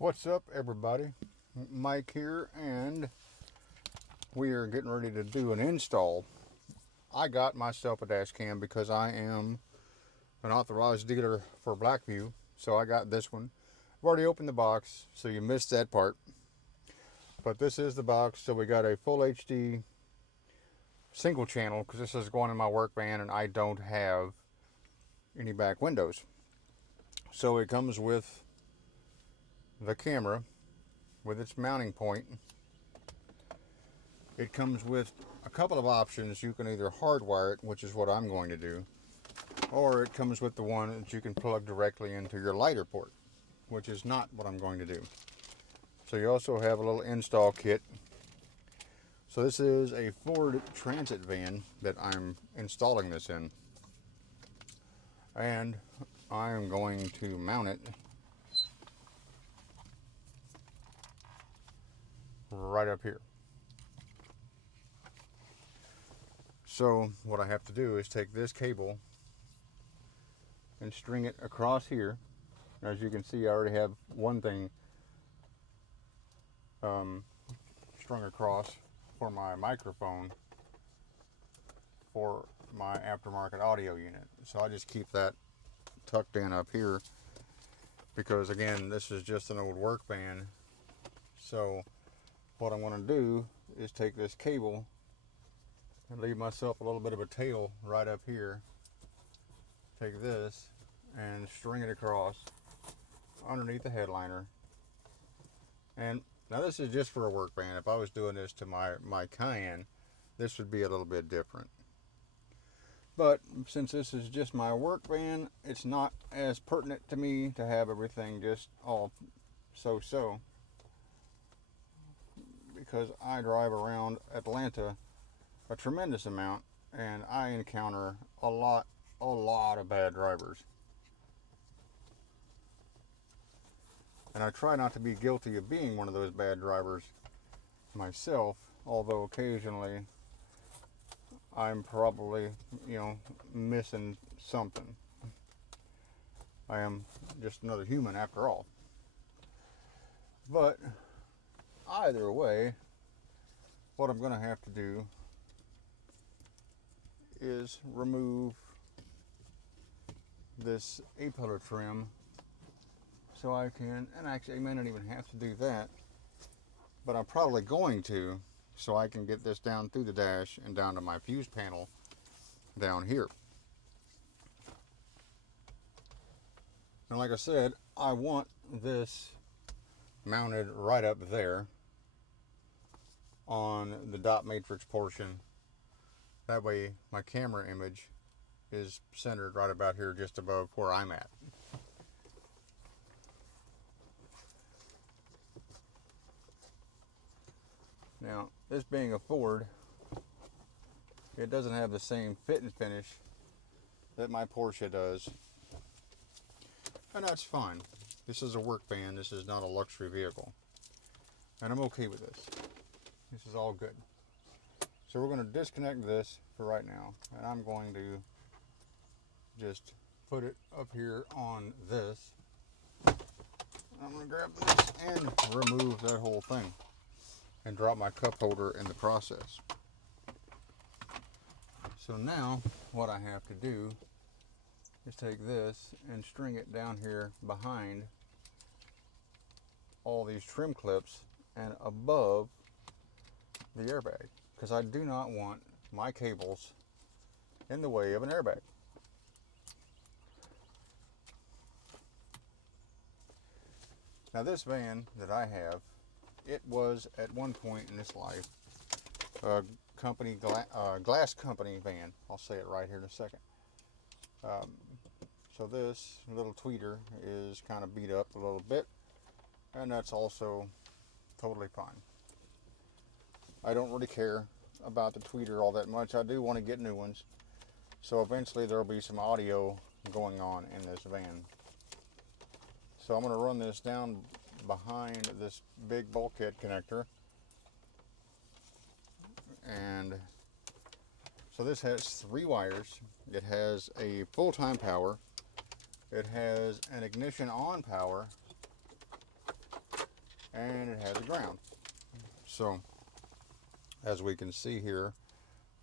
What's up, everybody? Mike here, and we are getting ready to do an install. I got myself a dash cam because I am an authorized dealer for Blackvue, so I got this one. I've already opened the box, so you missed that part. But this is the box, so we got a full HD single channel because this is going in my work van and I don't have any back windows. So it comes with the camera with its mounting point. It comes with a couple of options. You can either hardwire it, which is what I'm going to do, or it comes with the one that you can plug directly into your lighter port, which is not what I'm going to do. So you also have a little install kit. So this is a Ford Transit van that I'm installing this in, and I am going to mount it right up here. So what I have to do is take this cable and string it across here. As you can see, I already have one thing strung across for my microphone for my aftermarket audio unit. So I just keep that tucked in up here because, again, this is just an old work van. So what I'm going to do is take this cable and leave myself a little bit of a tail right up here. Take this and string it across underneath the headliner. And now this is just for a work van. If I was doing this to my Cayenne, this would be a little bit different. But since this is just my work van, it's not as pertinent to me to have everything just all so, because I drive around Atlanta a tremendous amount and I encounter a lot of bad drivers. And I try not to be guilty of being one of those bad drivers myself, although occasionally I'm probably, missing something. I am just another human after all. But either way, what I'm going to have to do is remove this A-pillar trim so I can, and actually I may not even have to do that, but I'm probably going to, so I can get this down through the dash and down to my fuse panel down here. And like I said, I want this mounted right up there on the dot matrix portion. That way my camera image is centered right about here, just above where I'm at. Now, this being a Ford, it doesn't have the same fit and finish that my Porsche does. And that's fine. This is a work van. This is not a luxury vehicle. And I'm okay with this. This is all good. So we're going to disconnect this for right now. And I'm going to just put it up here on this. I'm going to grab this and remove that whole thing and drop my cup holder in the process. So now what I have to do is take this and string it down here behind all these trim clips and above the airbag, because I do not want my cables in the way of an airbag. Now this van that I have, it was at one point in its life a company glass company van. I'll say it right here in a second. So this little tweeter is kind of beat up a little bit, and that's also totally fine. I don't really care about the tweeter all that much. I do want to get new ones, so eventually there will be some audio going on in this van. So I'm going to run this down behind this big bulkhead connector, and so this has 3 wires. It has a full-time power, it has an ignition on power, and it has a ground. So as we can see here,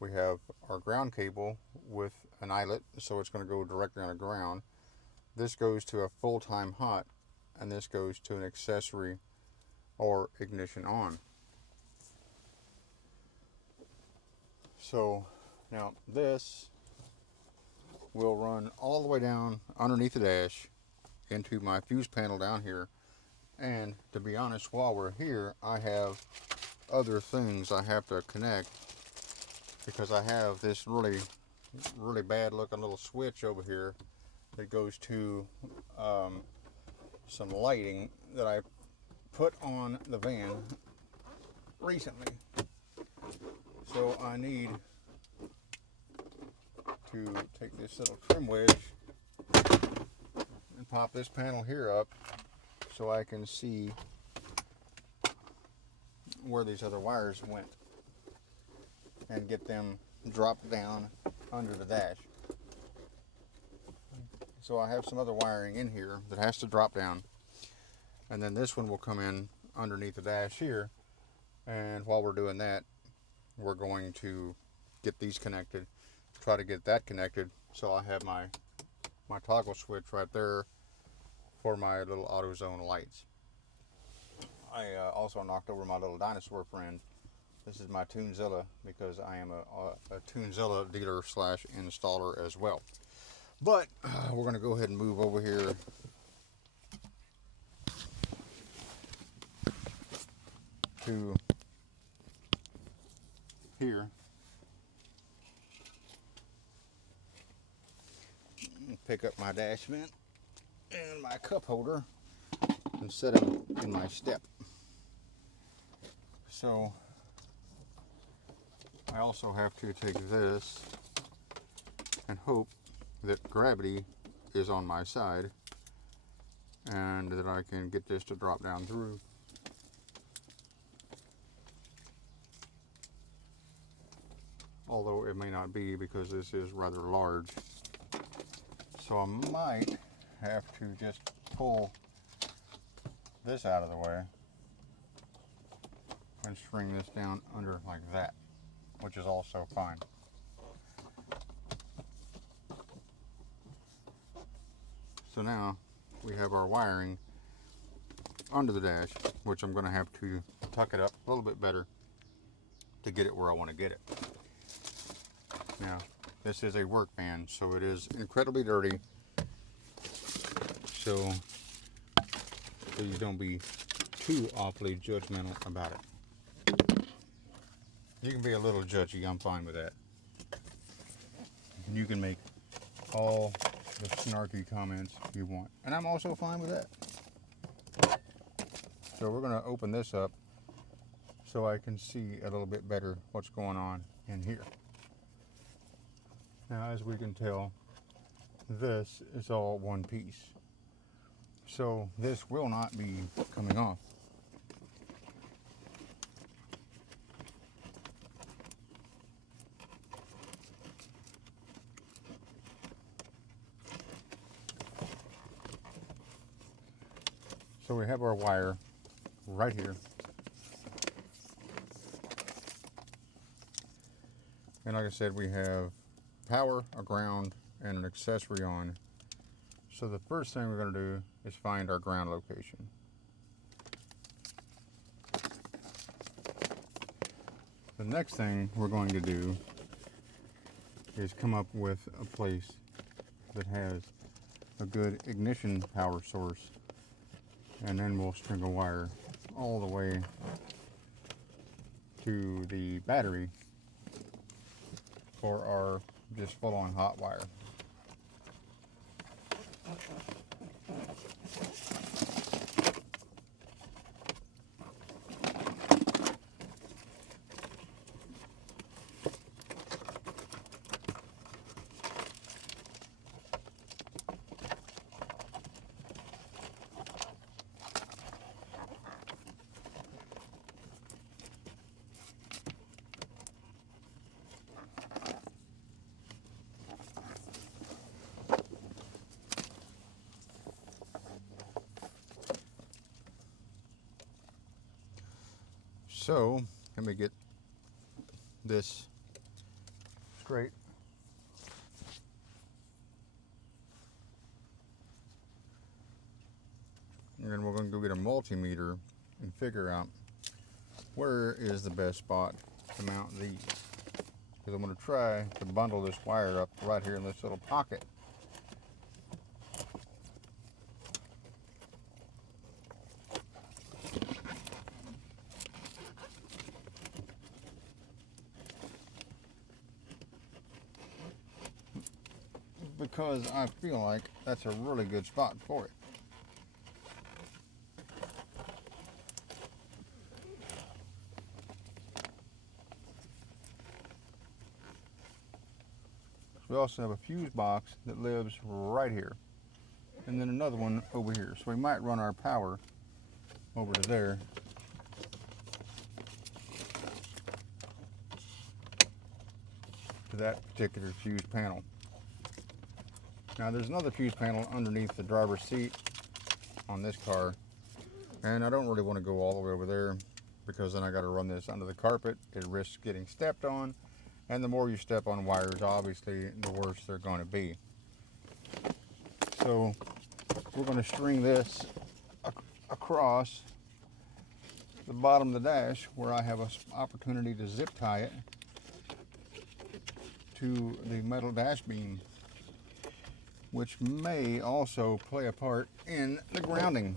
we have our ground cable with an eyelet, so it's going to go directly on the ground. This goes to a full-time hot, and this goes to an accessory or ignition on. So now this will run all the way down underneath the dash into my fuse panel down here. And to be honest, while we're here, I have other things I have to connect, because I have this really bad looking little switch over here that goes to some lighting that I put on the van recently. So I need to take this little trim wedge and pop this panel here up so I can see where these other wires went and get them dropped down under the dash. So I have some other wiring in here that has to drop down, and then this one will come in underneath the dash here. And while we're doing that, we're going to get these connected, try to get that connected, so I have my toggle switch right there for my little AutoZone lights. I also knocked over my little dinosaur friend. This is my Tunezilla, because I am a Tunezilla dealer slash installer as well. But we're going to go ahead and move over here to here. Pick up my dash vent and my cup holder and set them in my step. So I also have to take this and hope that gravity is on my side and that I can get this to drop down through. Although it may not be, because this is rather large. So I might have to just pull this out of the way and string this down under like that, which is also fine. So now we have our wiring under the dash, which I'm going to have to tuck it up a little bit better to get it where I want to get it. Now, this is a work van, so it is incredibly dirty. So you don't be too awfully judgmental about it. You can be a little judgy, I'm fine with that. You can make all the snarky comments you want, and I'm also fine with that. So we're going to open this up so I can see a little bit better what's going on in here. Now, as we can tell, this is all one piece, so this will not be coming off. So we have our wire right here. And like I said, we have power, a ground, and an accessory on. So the first thing we're going to do is find our ground location. The next thing we're going to do is come up with a place that has a good ignition power source, and then we'll string a wire all the way to the battery for our just full-on hot wire. So let me get this straight. And then we're going to go get a multimeter and figure out where is the best spot to mount these. Because I'm going to try to bundle this wire up right here in this little pocket. Because I feel like that's a really good spot for it. We also have a fuse box that lives right here, and then another one over here. So we might run our power over to there. To that particular fuse panel. Now there's another fuse panel underneath the driver's seat on this car, and I don't really want to go all the way over there because then I got to run this under the carpet. It risks getting stepped on, and the more you step on wires, obviously the worse they're going to be. So we're going to string this across the bottom of the dash where I have an opportunity to zip tie it to the metal dash beam, which may also play a part in the grounding.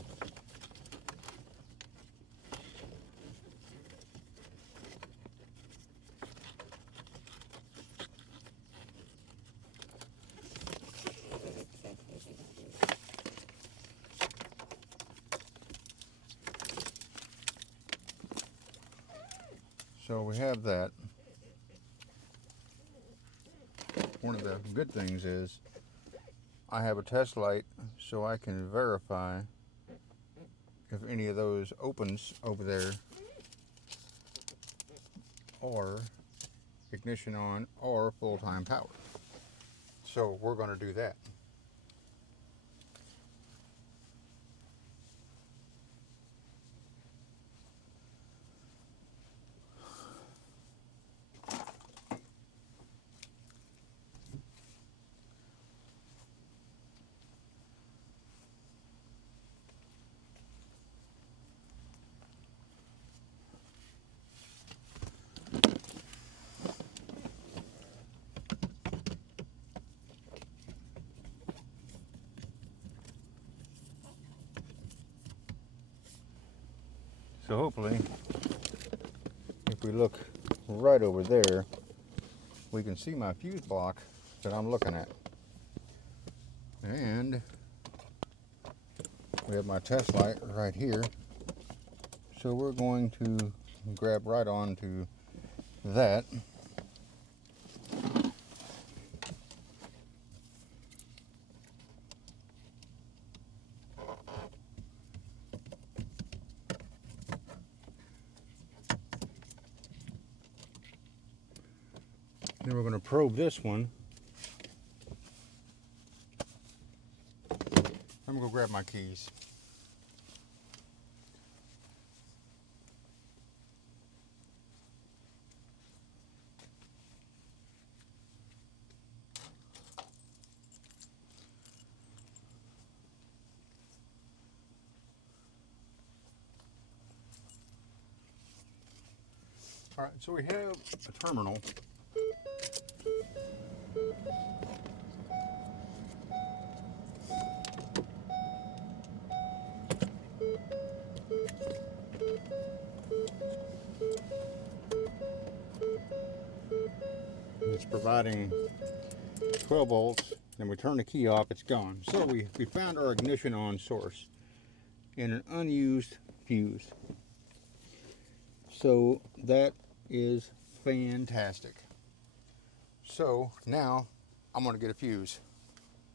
So we have that. One of the good things is I have a test light so I can verify if any of those opens over there or ignition on or full-time power. So we're going to do that. So hopefully, if we look right over there, we can see my fuse block that I'm looking at. And we have my test light right here. So we're going to grab right onto that. Then we're going to probe this one. I'm going to go grab my keys. All right, so we have a terminal. It's providing 12 volts, and we turn the key off, it's gone. So we found our ignition on source in an unused fuse. So that is fantastic. So now I'm going to get a fuse.